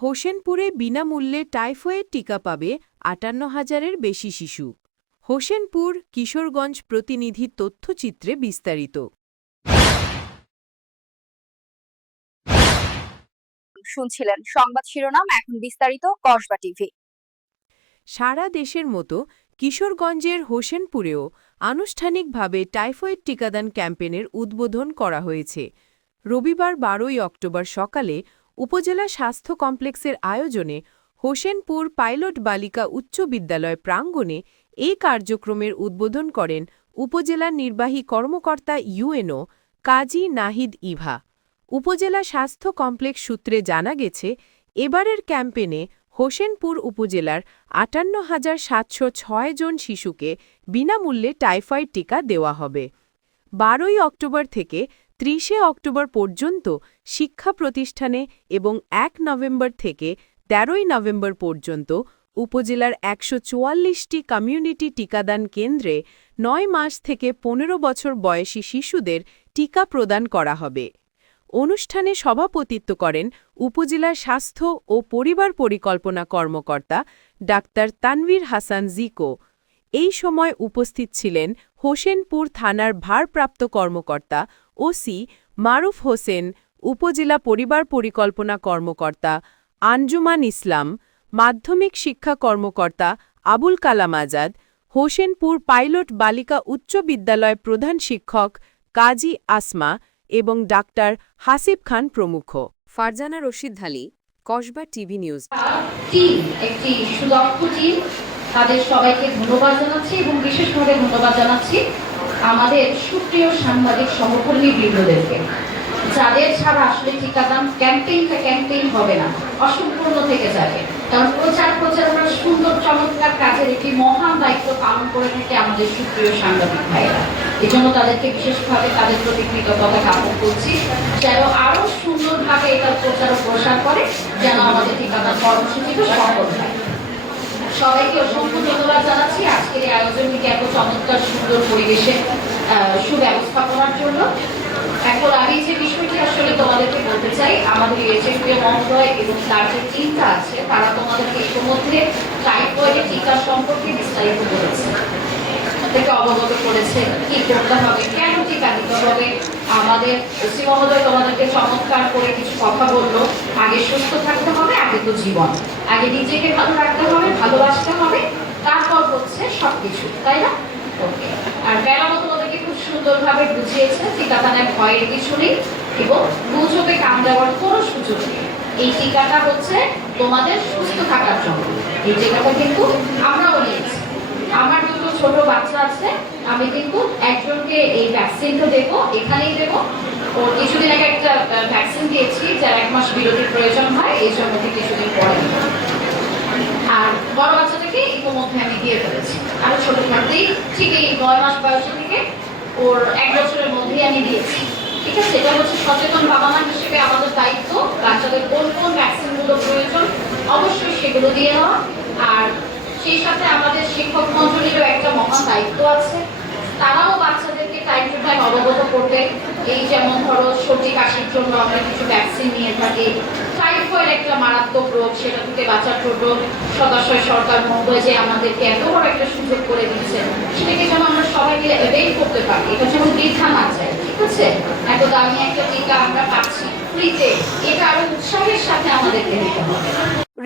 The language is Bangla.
হোসেনপুরে বিনামূল্যে টাইফয়েড টিকা পাবে আটান্ন হাজারের বেশি শিশু। হোসেনপুর কিশোরগঞ্জ প্রতিনিধি তথ্যচিত্রে বিস্তারিত। শুনছিলেন সংবাদ শিরোনাম এখন বিস্তারিত কসবা টিভি। সারা দেশের মতো কিশোরগঞ্জের হোসেনপুরেও আনুষ্ঠানিকভাবে টাইফয়েড টিকাদান ক্যাম্পেনের উদ্বোধন করা হয়েছে। রবিবার বারোই অক্টোবর সকালে উপজেলা স্বাস্থ্য কমপ্লেক্সের আয়োজনে হোসেনপুর পাইলট বালিকা উচ্চ বিদ্যালয় প্রাঙ্গণে এই কার্যক্রমের উদ্বোধন করেন উপজেলা নির্বাহী কর্মকর্তা ইউএনও কাজী নাহিদ ইভা। উপজেলা স্বাস্থ্য কমপ্লেক্স সূত্রে জানা গেছে, এবারের ক্যাম্পেনে হোসেনপুর উপজেলার আটান্ন হাজার সাতশো ছয় জন শিশুকে বিনামূল্যে টাইফয়েড টিকা দেওয়া হবে। বারোই অক্টোবর থেকে ত্রিশে অক্টোবর পর্যন্ত শিক্ষা প্রতিষ্ঠানে এবং এক নভেম্বর থেকে তেরোই নভেম্বর পর্যন্ত উপজেলার একশো চুয়াল্লিশটি কমিউনিটি টিকাদান কেন্দ্রে নয় মাস থেকে পনেরো বছর বয়সী শিশুদের টিকা প্রদান করা হবে। অনুষ্ঠানে সভাপতিত্ব করেন উপজেলার স্বাস্থ্য ও পরিবার পরিকল্পনা কর্মকর্তা ডাক্তার তানভীর হাসান জিকো। এই সময় উপস্থিত ছিলেন হোসেনপুর থানার ভারপ্রাপ্ত কর্মকর্তা ওসি মারুফ হোসেন, উপজেলা পরিবার পরিকল্পনা কর্মকর্তা আঞ্জুমান ইসলাম, মাধ্যমিক শিক্ষা কর্মকর্তা আবুল কালাম আজাদ, হোসেনপুর পাইলট বালিকা উচ্চ বিদ্যালয় প্রধান শিক্ষক কাজী আসমা এবং ডাক্তার হাসিব খান প্রমুখ। Farzana Rashid Dhali Kasba TV news. একটি সুদক্ষ তাদের সবাইকে ধন্যবাদ জানাচ্ছি এবং বিশেষভাবে ধন্যবাদ জানাচ্ছি আমাদের সুপ্রিয় সাংবাদিক সহকর্মী বৃন্দদেরকে, যাদের ছাড়া আসলে টিকাদান ক্যাম্পেইনটা ক্যাম্পেইন হবে না, অসম্পূর্ণ থেকে যাবে। কারণ প্রচার প্রচারণার সুন্দর চমৎকার কাজের একটি মহান দায়িত্ব পালন করে থাকে আমাদের সুপ্রিয় সাংবাদিক ভাইয়েরা। এই জন্য তাদেরকে বিশেষভাবে তাদের প্রতি কৃতজ্ঞতা জ্ঞাপন করছি, যেন আরও সুন্দরভাবে এটা প্রচার প্রসার করে, যেন আমাদের টিকাদান কর্মসূচিটা সফল হয়। সবাইকে অসংখ্য ধন্যবাদ জানাচ্ছি। আজকের এই আয়োজনটিকে এত চমৎকার, সুন্দর পরিবেশে সুব্যবস্থাপনার জন্য। এখন আমি যে বিষয়টি আসলে তোমাদেরকে বলতে চাই, আমাদের এইচএফপি মহোদয় এবং তার যে চিন্তা আছে, তারা তোমাদেরকে ইতিমধ্যে টাইফয়েডের টিকা সম্পর্কে বিস্তারিত করেছে অবগত করেছে, কি করতে হবে, কেন টিকা হবে আমাদের ওসি মহোদয় তোমাদেরকে চমৎকার করে কিছু কথা বলল। আগে সুস্থ থাকতে হবে, আগে তো জীবন। আগে নিজেকে ভালো রাখতে হবে, ভালোবাসতে হবে, তারপর হচ্ছে সবকিছু, তাই না? ওকে আর বেলামো তোমাদেরকে খুব সুন্দরভাবে বুঝিয়েছে, টিকাদানের ভয়ের কিছু নেই এবং গুজবে কাম দেওয়ার কোনো সুযোগ নেই। এই টিকাটা হচ্ছে তোমাদের সুস্থ থাকার জন্য। এই টিকাটা কিন্তু আমরাও নিয়েছি। আমার ছোট বাচ্চা আছে, আমি কিন্তু একজনকে এই ভ্যাকসিনটা দেবো, এখানেই দেবো। ওর কিছুদিন আগে একটা ভ্যাকসিন দিয়েছি, যার এক মাস বিরতির প্রয়োজন হয়, এই জন্য কিছুদিন পরে আর বড় বাচ্চাটাকে ইতিমধ্যে আমি দিয়ে ফেলেছি। আরও ছোট থাকতেই, ঠিক এই নয় মাস বয়সে থেকে ওর এক বছরের মধ্যেই আমি দিয়েছি। ঠিক আছে এটা হচ্ছে সচেতন বাবা মা হিসেবে আমাদের দায়িত্ব, বাচ্চাদের কোন কোন ভ্যাকসিনগুলো প্রয়োজন, অবশ্যই সেগুলো দিয়ে নেওয়া আর সেই সাথে আমাদের শিক্ষক মন্ডলীরও একটা মহান দায়িত্ব আছে। তারাও বাচ্চাদেরকে টাইম টু টাইম অবগত করবে। এই যেমন ধরো, সর্দি কাশির জন্য আমরা কিছু ভ্যাকসিন নিয়ে থাকি। টাইফয়েড একটা মারাত্মক রোগ, সেটা থেকে বাঁচার জন্য সদাশয় সরকার মহোদয় যে আমাদেরকে এত বড় একটা সুযোগ করে দিয়েছে, সেটাকে যেন আমরা সবাই মিলে অ্যাভেল করতে পারি। এটা যেন বৃদ্ধা না যায়, ঠিক আছে? এত দামি একটা টিকা আমরা পাচ্ছি ফ্রিতে এটা আরও উৎসাহের সাথে আমাদেরকে দিতে হবে।